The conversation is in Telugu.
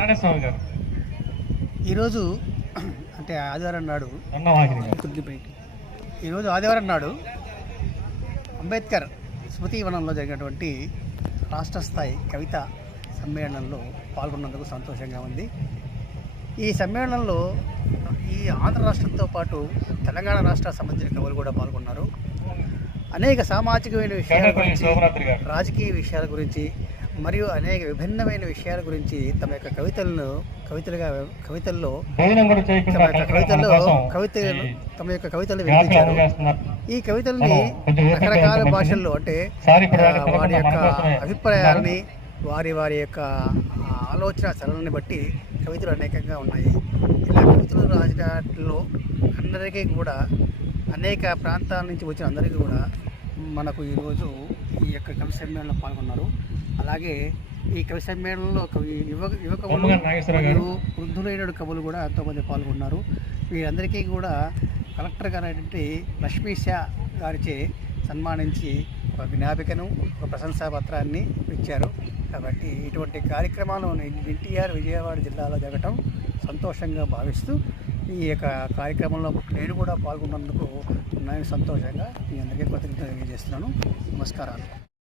నారాయణస్వామి గారు ఈరోజు అంటే ఆదివారం నాడు ఈరోజు ఆదివారం నాడు అంబేద్కర్ స్మృతి వనంలో జరిగినటువంటి రాష్ట్ర స్థాయి కవిత సమ్మేళనంలో పాల్గొన్నందుకు సంతోషంగా ఉంది. ఈ సమ్మేళనంలో ఈ ఆంధ్ర రాష్ట్రంతో పాటు తెలంగాణ రాష్ట్రానికి సంబంధించిన కవులు కూడా పాల్గొన్నారు. అనేక సామాజికమైన విషయాల గురించి, రాజకీయ విషయాల గురించి మరియు అనేక విభిన్నమైన విషయాల గురించి తమ యొక్క కవితల్లో వినిపించారు. ఈ కవితల్ని రకరకాల భాషల్లో అంటే వారి యొక్క అభిప్రాయాలని వారి యొక్క ఆలోచన సరళిని బట్టి కవితలు అనేకంగా ఉన్నాయి. ఇలా కవితలు రాజకీయాల్లో అందరికీ కూడా అనేక ప్రాంతాల నుంచి వచ్చిన అందరికీ కూడా మనకు ఈరోజు ఈ యొక్క కవి సమ్మేళనంలో పాల్గొన్నారు. అలాగే ఈ కవి సమ్మేళనంలో యువ కవులు మరియు వృద్ధులైన కవులు కూడా ఎంతోమంది పాల్గొన్నారు. వీరందరికీ కూడా కలెక్టర్ గారైనటువంటి లక్ష్మీషా గారిచే సన్మానించి ఒక జ్ఞాపికను, ఒక ప్రశంసా పత్రాన్ని ఇచ్చారు. కాబట్టి ఇటువంటి కార్యక్రమాలు ఎన్టీఆర్ విజయవాడ జిల్లాలో జరగటం సంతోషంగా భావిస్తూ ఈ యొక్క కార్యక్రమంలో నేను కూడా పాల్గొన్నందుకు నేను సంతోషంగా మీ అందరికీ కృతజ్ఞతలు తెలియజేస్తున్నాను. నమస్కారాలు.